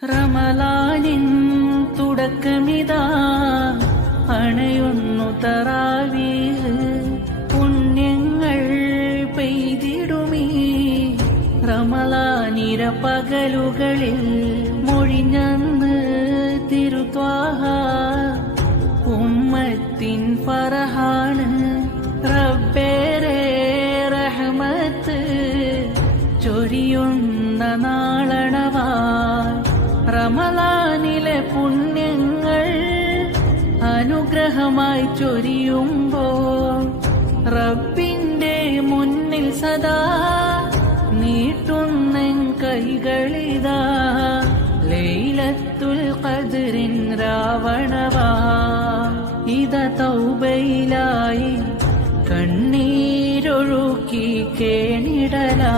റമളാനിൻ തുടക്കമിതാ അണയുന്നു തറാവീഹ് പുണ്യങ്ങൾ പെയ്തിടുമീ റമളാനിര പകലുകളിൽ മൊഴിഞ്ഞന്ന് തിരുത്വാഹ ഉമ്മത്തിൻ ഫറഹാണ് റബ്ബേരെ റഹ്മത്ത് ചൊരിയുന്ന നാളണവാ റമളാനിലെ പുണ്യങ്ങൾ അനുഗ്രഹമായി ചൊരിയുമ്പോൾ റബ്ബിന്റെ മുന്നിൽ സദാ നീട്ടുന്നെൻ കൈകളിതാ ലൈലത്തുൽ ഖദ്റിൻ രാവണവാ ഇത തൗബയിലായി കണ്ണീരൊഴുക്കി കേണിടലാ